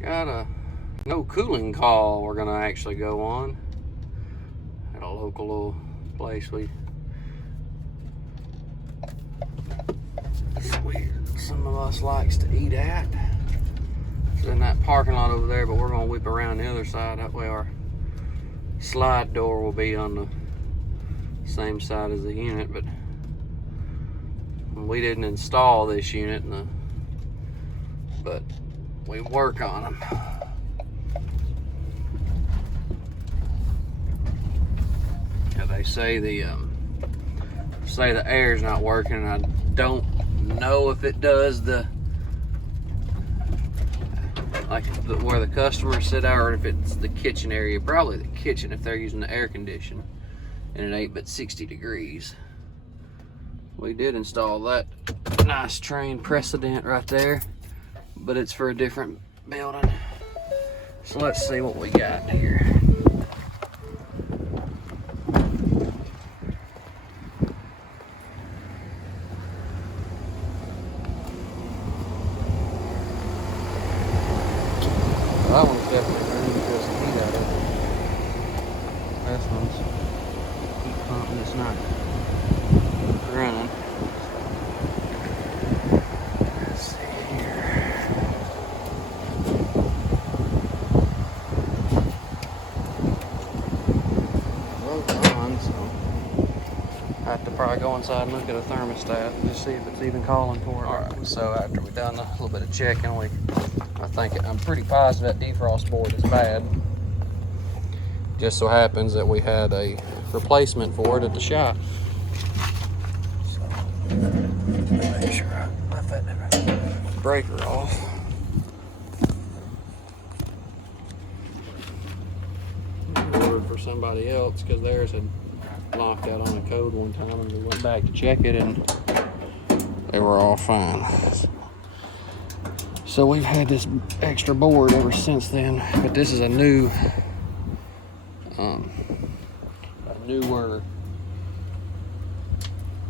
Got a no cooling call we're gonna actually go on at a local little place some of us likes to eat at. It's in that parking lot over there, but we're gonna whip around the other side. That way our slide door will be on the same side as the unit. But we didn't install this unit, but we work on them. Yeah, they say the air's not working, and I don't know if it does where the customers sit out, or if it's the kitchen area. Probably the kitchen if they're using the air condition and it ain't but 60 degrees. We did install that nice train precedent right there, but it's for a different building. So let's see what we got here. That one's definitely running because the heat out of it. This one's heat pump and it's not running. Let's see here. Well, it's on, so I have to probably go inside and look at a thermostat and just see if it's even calling for it. Alright, so after we've done a little bit of checking, I'm pretty positive that defrost board is bad. Just so happens that we had a replacement for it at the shop. So, make sure I left that breaker off. Ordered for somebody else because theirs had locked out on a code one time, and we went back to check it and they were all fine. So we've had this extra board ever since then, but this is a newer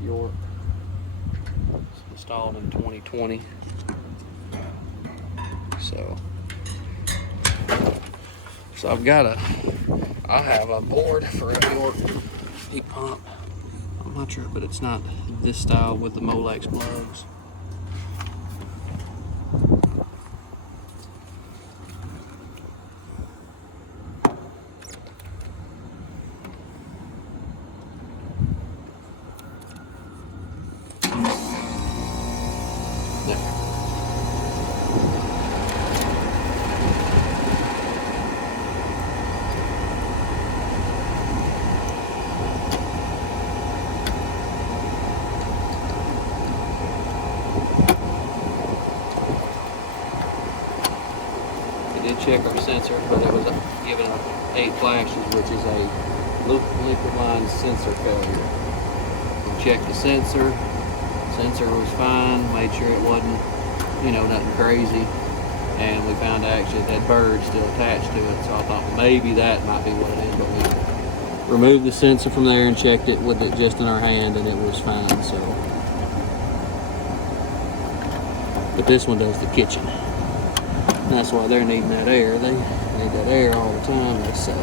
York. It's installed in 2020. So I have a board for a York heat pump. I'm not sure, but it's not this style with the Molex plugs. Check our sensor, but it was giving up 8 flashes, which is a liquid line sensor failure. We checked the sensor was fine, made sure it wasn't, nothing crazy, and we found actually that bird still attached to it, so I thought maybe that might be what it is, but we removed the sensor from there and checked it with it just in our hand, and it was fine. So, but this one does the kitchen. And that's why they're needing that air. They need that air all the time, they say.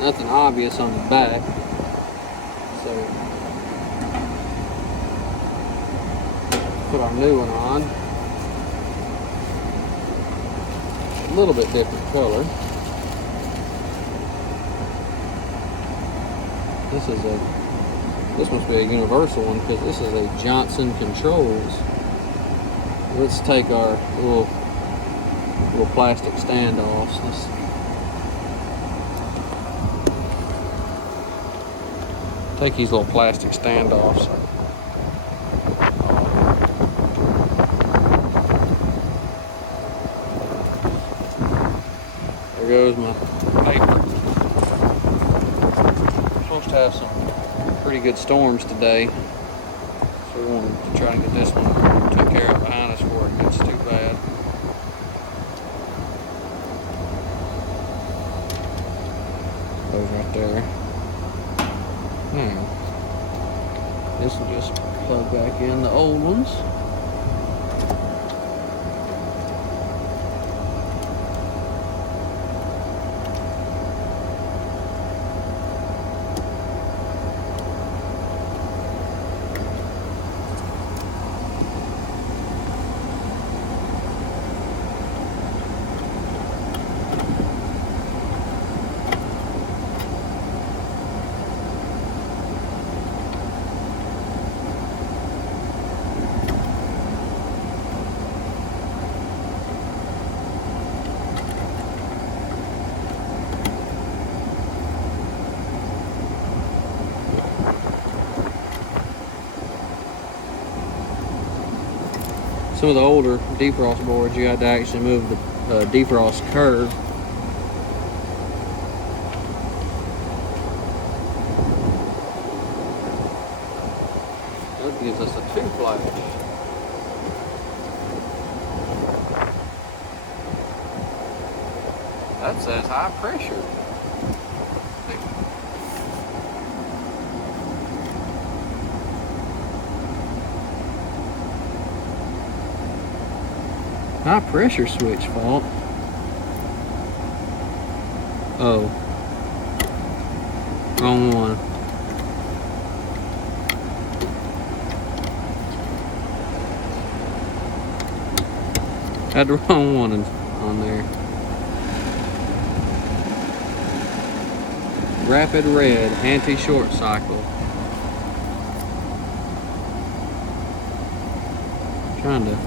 Nothing obvious on the back. So put our new one on. A little bit different color. This must be a universal one because this is a Johnson Controls. Let's take our little plastic standoffs. Take these little plastic standoffs. There goes my paper. We're supposed to have some pretty good storms today, so we wanted to try and get this one took care of behind us before it gets too old ones. Some of the older defrost boards, you had to actually move the defrost curve. That gives us a 2 flash. That says high pressure. High pressure switch fault. Oh. Wrong one. Had the wrong one on there. Rapid red, anti-short cycle. Trying to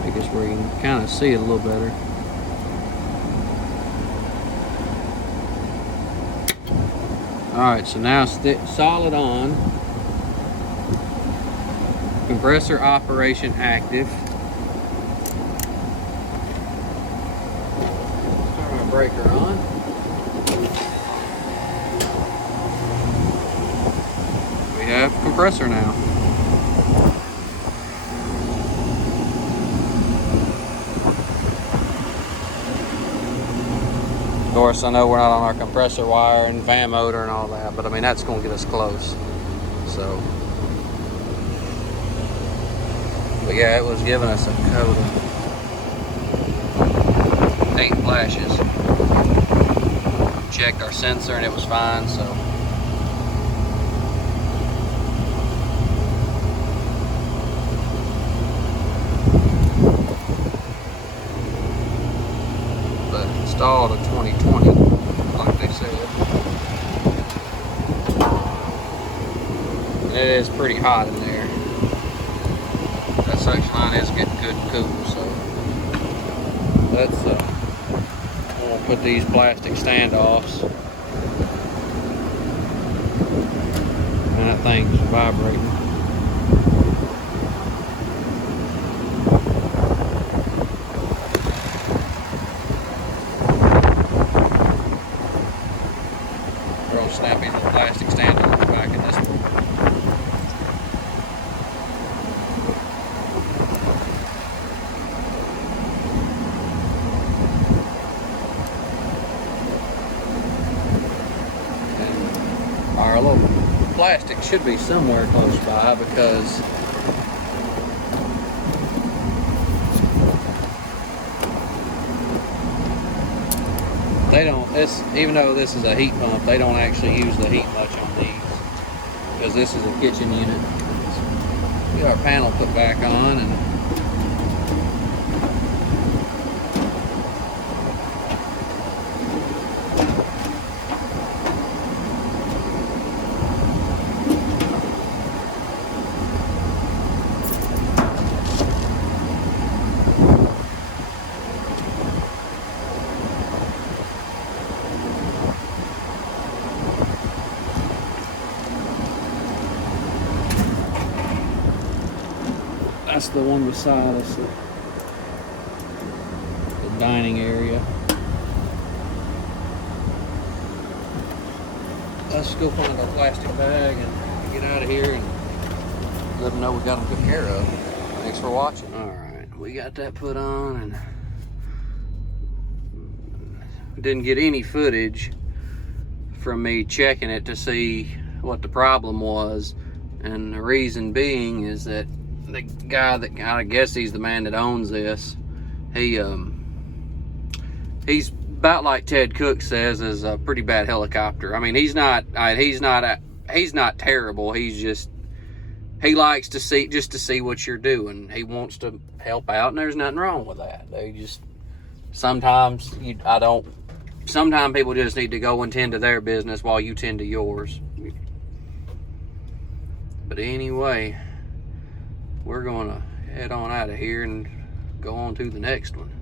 I guess where you can kind of see it a little better. Alright, so now solid on. Compressor operation active. Turn my breaker on. We have compressor now. Of course, I know we're not on our compressor wire and fan motor and all that, but I mean, that's going to get us close. So, but yeah, it was giving us a code of 8 flashes. Checked our sensor and it was fine, so. Installed a 2020, like they said. And it is pretty hot in there. That suction line is getting good and cool, so let's we'll put these plastic standoffs. And that thing's vibrating. Snap these little plastic standoffs back in this one. And our little plastic should be somewhere close by because they don't, even though this is a heat pump, they don't actually use the heat much on these because this is a kitchen unit. Get our panel put back on and that's the one beside us, the dining area. Let's go find our plastic bag and get out of here and let them know we got them took care of. Thanks for watching. All right, we got that put on and didn't get any footage from me checking it to see what the problem was, And the reason being is that the guy that, I guess he's the man that owns this, he's about like Ted Cook says, is a pretty bad helicopter. I mean, he's not terrible. He likes to see what you're doing. He wants to help out, and there's nothing wrong with that. Sometimes people just need to go and tend to their business while you tend to yours. But anyway, we're gonna head on out of here and go on to the next one.